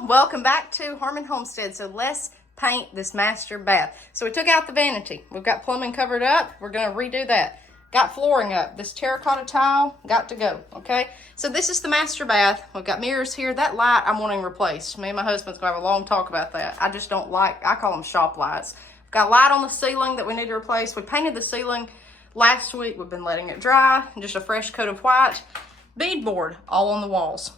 y'all, welcome back to Homestead. So let's paint this master bath. So we took out the vanity. We've got plumbing covered up. We're going to redo that. Got flooring up. This terracotta tile got to go, okay? So this is the master bath. We've got mirrors here. That light I'm wanting replaced. Me and my husband's going to have a long talk about that. I just don't like, I call them shop lights. We've got light on the ceiling that we need to replace. We painted the ceiling last week. We've been letting it dry. Just a fresh coat of white. Beadboard all on the walls.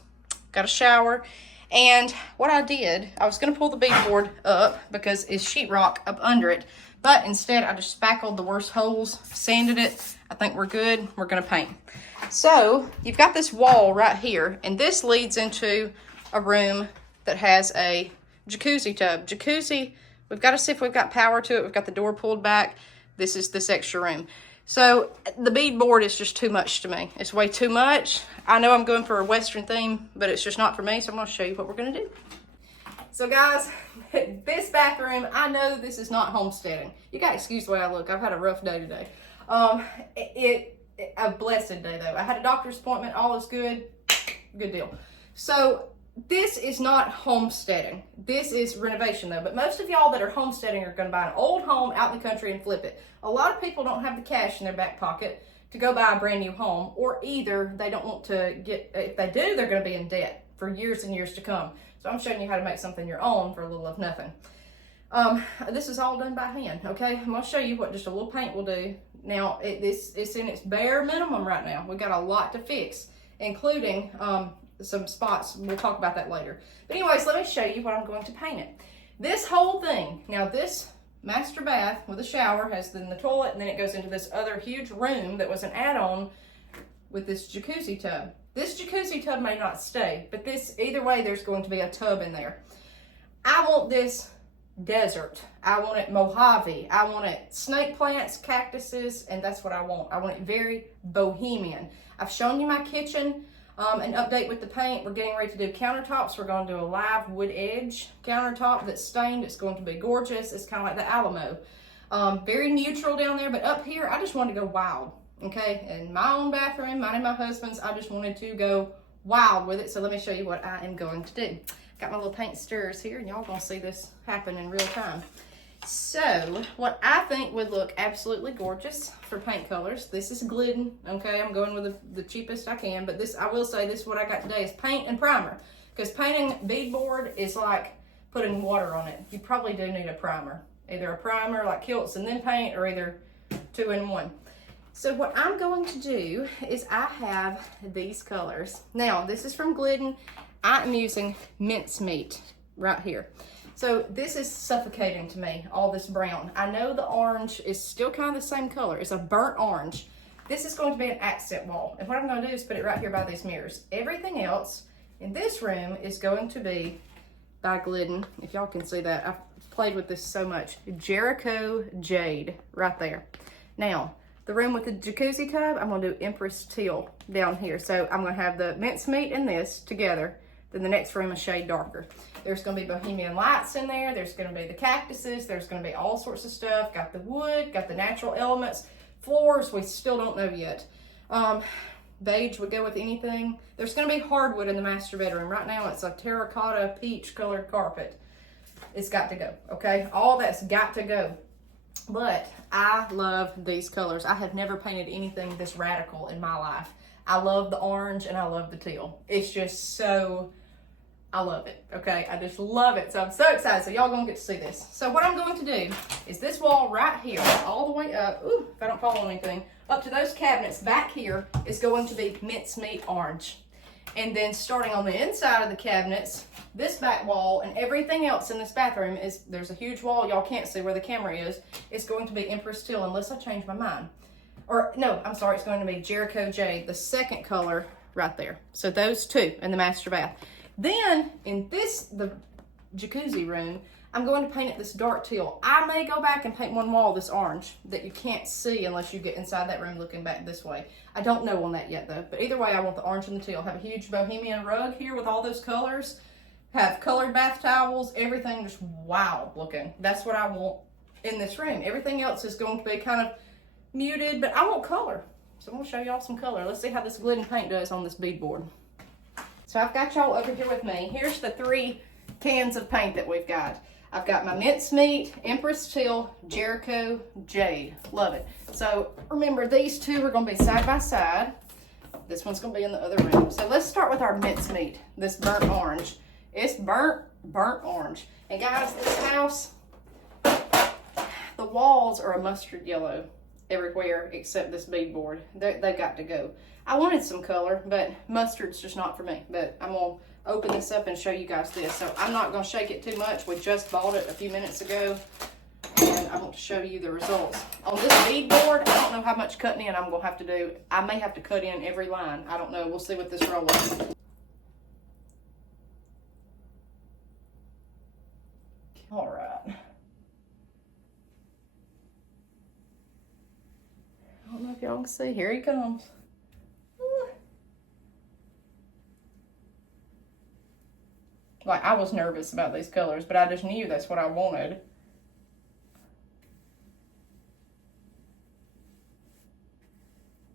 Got a shower. And what I did, I was going to pull the beadboard up because it's sheetrock up under it. But instead, I just spackled the worst holes, sanded it. I think we're good. We're going to paint. So you've got this wall right here. And this leads into a room that has a jacuzzi tub. Jacuzzi, we've got to see if we've got power to it. We've got the door pulled back. This is this extra room. So the beadboard is just too much to me. It's way too much. I know I'm going for a Western theme, but it's just not for me. So I'm going to show you what we're going to do. So guys, this bathroom, I know this is not homesteading. You got to excuse the way I look. I've had a rough day today. A blessed day though. I had a doctor's appointment. All is good. Good deal. So this is not homesteading. This is renovation though. But most of y'all that are homesteading are going to buy an old home out in the country and flip it. A lot of people don't have the cash in their back pocket to go buy a brand new home, or either they don't want to get, if they do, they're going to be in debt for years and years to come. So I'm showing you how to make something your own for a little of nothing. This is all done by hand, okay? I'm going to show you what just a little paint will do. Now, it's in its bare minimum right now. We got a lot to fix, including some spots. We'll talk about that later. But anyways, let me show you what I'm going to paint it. This whole thing, now this master bath with a shower has then the toilet, and then it goes into this other huge room that was an add-on with this jacuzzi tub. This jacuzzi tub may not stay, but this, either way, there's going to be a tub in there. I want this desert. I want it Mojave. I want it snake plants, cactuses, and that's what I want. I want it very bohemian. I've shown you my kitchen, an update with the paint. We're getting ready to do countertops. We're going to do a live wood edge countertop that's stained. It's going to be gorgeous. It's kind of like the Alamo. Very neutral down there, but up here, I just wanted to go wild. Okay, in my own bathroom, mine and my husband's, I just wanted to go wild with it. So let me show you what I am going to do. Got my little paint stirrers here, and y'all gonna see this happen in real time. So what I think would look absolutely gorgeous for paint colors, this is Glidden. Okay, I'm going with the cheapest I can, but this, I will say, this is what I got today is paint and primer, because painting beadboard is like putting water on it. You probably do need a primer, either a primer like kilts and then paint, or either 2 in 1. So what I'm going to do is I have these colors. Now, this is from Glidden. I am using mincemeat right here. So this is suffocating to me, all this brown. I know the orange is still kind of the same color. It's a burnt orange. This is going to be an accent wall. And what I'm going to do is put it right here by these mirrors. Everything else in this room is going to be by Glidden. If y'all can see that, I've played with this so much. Jericho Jade right there. Now, the room with the jacuzzi tub, I'm going to do Empress Teal down here. So I'm going to have the mincemeat and this together. Then the next room is shade darker. There's going to be Bohemian lights in there. There's going to be the cactuses. There's going to be all sorts of stuff. Got the wood, got the natural elements. Floors, we still don't know yet. Beige would go with anything. There's going to be hardwood in the master bedroom. Right now it's a terracotta peach colored carpet. It's got to go, okay? All that's got to go. But I love these colors. I have never painted anything this radical in my life. I love the orange and I love the teal. It's just so, I love it, okay? I just love it. So I'm so excited. So y'all gonna get to see this. So what I'm going to do is this wall right here, all the way up, ooh, if I don't fall on anything, up to those cabinets back here is going to be mincemeat orange. And then starting on the inside of the cabinets, this back wall and everything else in this bathroom is, there's a huge wall, y'all can't see where the camera is. It's going to be Empress Teal unless I change my mind. Or no, I'm sorry, it's going to be Jericho Jade, the second color right there. So those two in the master bath. Then in the jacuzzi room, I'm going to paint it this dark teal. I may go back and paint one wall this orange that you can't see unless you get inside that room looking back this way. I don't know on that yet though, but either way I want the orange and the teal. Have a huge Bohemian rug here with all those colors. Have colored bath towels, everything just wow looking. That's what I want in this room. Everything else is going to be kind of muted, but I want color. So I'm gonna show y'all some color. Let's see how this Glidden paint does on this beadboard. So I've got y'all over here with me. Here's the 3 cans of paint that we've got. I've got my mincemeat, Empress Teal, Jericho Jade. Love it. So remember, these two are going to be side by side. This one's going to be in the other room. So let's start with our mincemeat, this burnt orange. It's burnt orange. And guys, this house, the walls are a mustard yellow everywhere except this beadboard. They got to go. I wanted some color, but mustard's just not for me. But I'm going to open this up and show you guys this. So I'm not going to shake it too much. We just bought it a few minutes ago, and I want to show you the results. On this beadboard, I don't know how much cutting in I'm going to have to do. I may have to cut in every line. I don't know. We'll see what this roll is. All right. I don't know if y'all can see. Here he comes. Like, I was nervous about these colors, but I just knew that's what I wanted.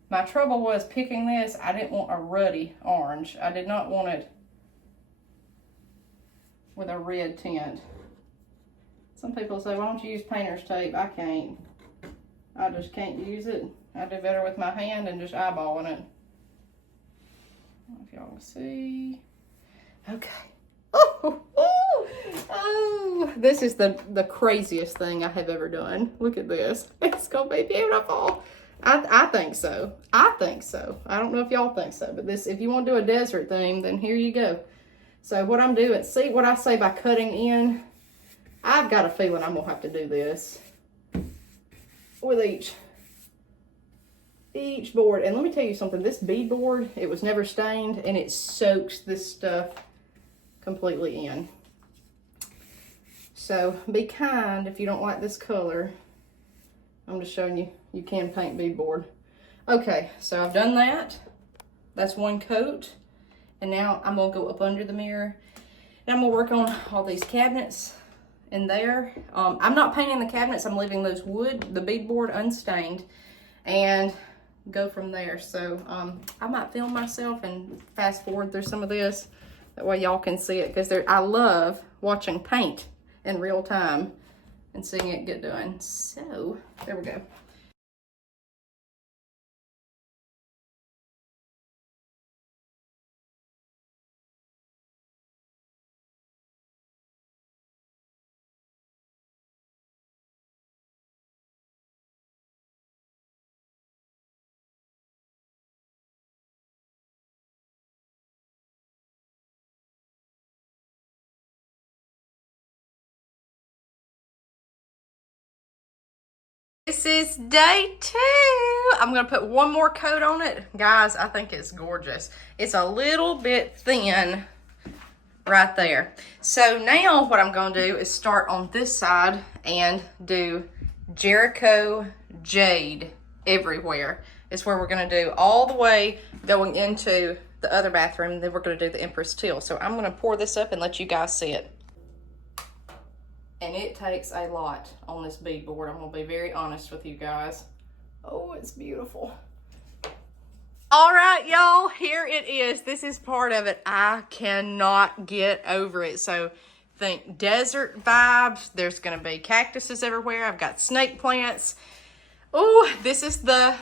My trouble was picking this. I didn't want a ruddy orange. I did not want it with a red tint. Some people say, why don't you use painter's tape? I can't. I just can't use it. I do better with my hand and just eyeballing it. I don't know if y'all can see. Okay. Oh, this is the craziest thing I have ever done. Look at this. It's gonna be beautiful. I think so. I think so. I don't know if y'all think so, but this, if you want to do a desert theme, then here you go. So what I'm doing, see what I say by cutting in? I've got a feeling I'm gonna have to do this with each board. And let me tell you something, this beadboard, it was never stained, and it soaks this stuff completely in. So be kind if you don't like this color. I'm just showing you, you can paint beadboard. Okay, so I've done that. That's one coat. And now I'm gonna go up under the mirror and I'm gonna work on all these cabinets in there. I'm not painting the cabinets, I'm leaving those wood, the beadboard unstained, and go from there. So I might film myself and fast forward through some of this. That way y'all can see it, because I love watching paint in real time and seeing it get done. So there we go. This is day 2. I'm gonna put one more coat on it. Guys, I think it's gorgeous. It's a little bit thin right there. So now what I'm gonna do is start on this side and do Jericho Jade everywhere. It's where we're gonna do all the way going into the other bathroom. Then we're gonna do the Empress Teal. So I'm gonna pour this up and let you guys see it. And it takes a lot on this beadboard. I'm gonna be very honest with you guys. Oh, it's beautiful. All right, y'all, here it is. This is part of it. I cannot get over it. So think desert vibes. There's gonna be cactuses everywhere. I've got snake plants. Oh, this is the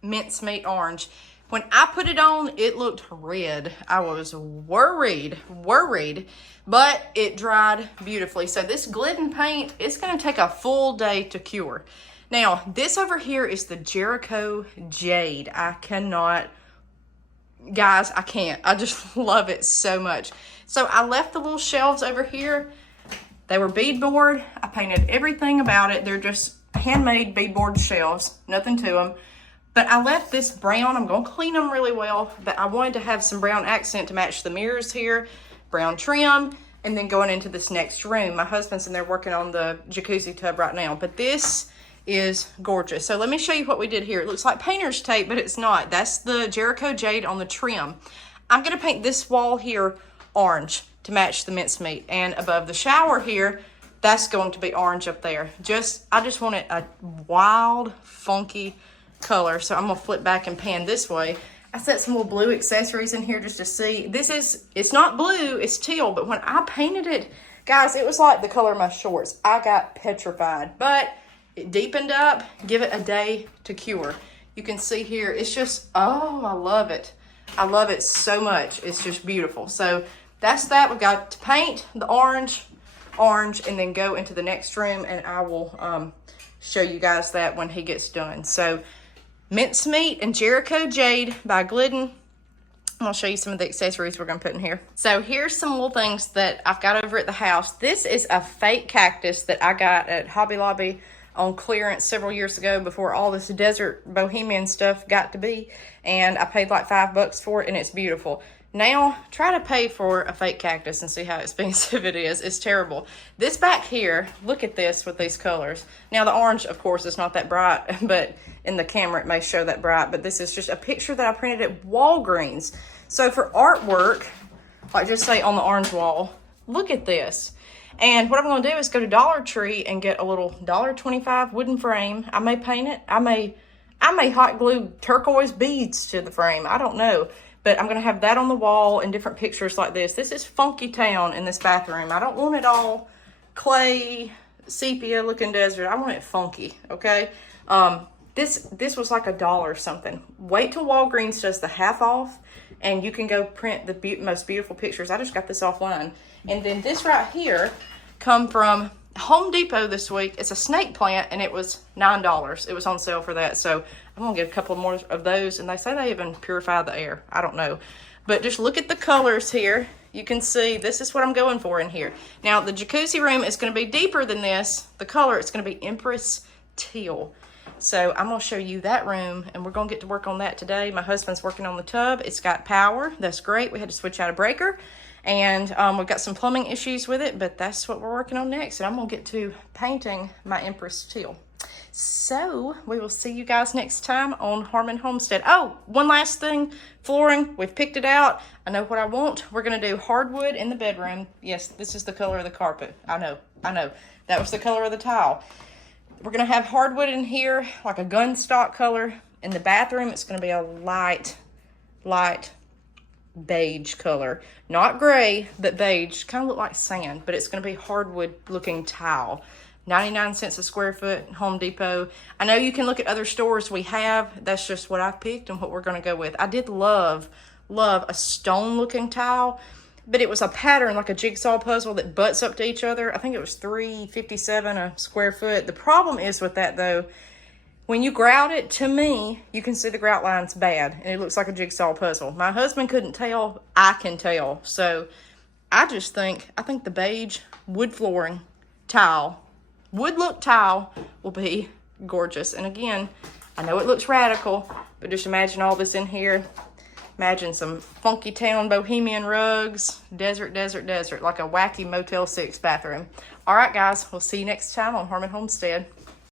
mincemeat orange. When I put it on, it looked red. I was worried, but it dried beautifully. So this Glidden paint, it's gonna take a full day to cure. Now, this over here is the Jericho Jade. I cannot, guys, I can't. I just love it so much. So I left the little shelves over here. They were beadboard. I painted everything about it. They're just handmade beadboard shelves, nothing to them. But I left this brown. I'm gonna clean them really well, but I wanted to have some brown accent to match the mirrors here, brown trim, and then going into this next room. My husband's in there working on the jacuzzi tub right now, but this is gorgeous. So let me show you what we did here. It looks like painter's tape, but it's not. That's the Jericho Jade on the trim. I'm gonna paint this wall here orange to match the mincemeat, and above the shower here, that's going to be orange up there. I just wanted a wild, funky color. So I'm gonna flip back and pan this way. I set some little blue accessories in here just to see. It's not blue, it's teal, but when I painted it, guys, it was like the color of my shorts. I got petrified, but it deepened up. Give it a day to cure. You can see here, it's just, oh, I love it. I love it so much. It's just beautiful. So that's that. We've got to paint the orange, and then go into the next room, and I will show you guys that when he gets done. So Mincemeat and Jericho Jade by Glidden. I'll show you some of the accessories we're going to put in here. So here's some little things that I've got over at the house. This is a fake cactus that I got at Hobby Lobby on clearance several years ago before all this desert Bohemian stuff got to be. And I paid like $5 for it, and it's beautiful. Now, try to pay for a fake cactus and see how expensive it is. It's terrible. This back here, look at this with these colors. Now, the orange, of course, is not that bright, but in the camera it may show that bright. But this is just a picture that I printed at Walgreens. So for artwork, like just say on the orange wall, look at this. And what I'm going to do is go to Dollar Tree and get a little $1.25 wooden frame. I may paint it. I may hot glue turquoise beads to the frame. I don't know. But I'm going to have that on the wall in different pictures like this. This is Funky Town in this bathroom. I don't want it all clay, sepia looking desert. I want it funky, okay? This was like $1 something. Wait till Walgreens does the half off, and you can go print the most beautiful pictures. I just got this offline. And then this right here come from Home Depot this week. It's a snake plant, and it was $9. It was on sale for that. So I'm going to get a couple more of those. And they say they even purify the air. I don't know. But just look at the colors here. You can see this is what I'm going for in here. Now, the jacuzzi room is going to be deeper than this. The color, it's going to be Empress Teal. So I'm going to show you that room, and we're going to get to work on that today. My husband's working on the tub. It's got power. That's great. We had to switch out a breaker. And we've got some plumbing issues with it, but that's what we're working on next. And I'm going to get to painting my Empress Teal. So we will see you guys next time on Harmon Homestead. Oh, one last thing. Flooring. We've picked it out. I know what I want. We're going to do hardwood in the bedroom. Yes, this is the color of the carpet. I know. That was the color of the tile. We're going to have hardwood in here, like a gunstock color. In the bathroom, it's going to be a light beige color. Not gray, but beige. Kind of look like sand, but it's going to be hardwood looking tile. 99 cents a square foot, Home Depot. I know you can look at other stores we have. That's just what I've picked and what we're going to go with. I did love a stone looking tile, but it was a pattern like a jigsaw puzzle that butts up to each other. I think it was $3.57 a square foot. The problem is with that though, when you grout it, to me, you can see the grout line's bad, and it looks like a jigsaw puzzle. My husband couldn't tell. I can tell. So I think the beige wood flooring tile, wood look tile will be gorgeous. And again, I know it looks radical, but just imagine all this in here. Imagine some Funky Town Bohemian rugs, desert, like a wacky Motel 6 bathroom. All right, guys, we'll see you next time on Harmon Homestead.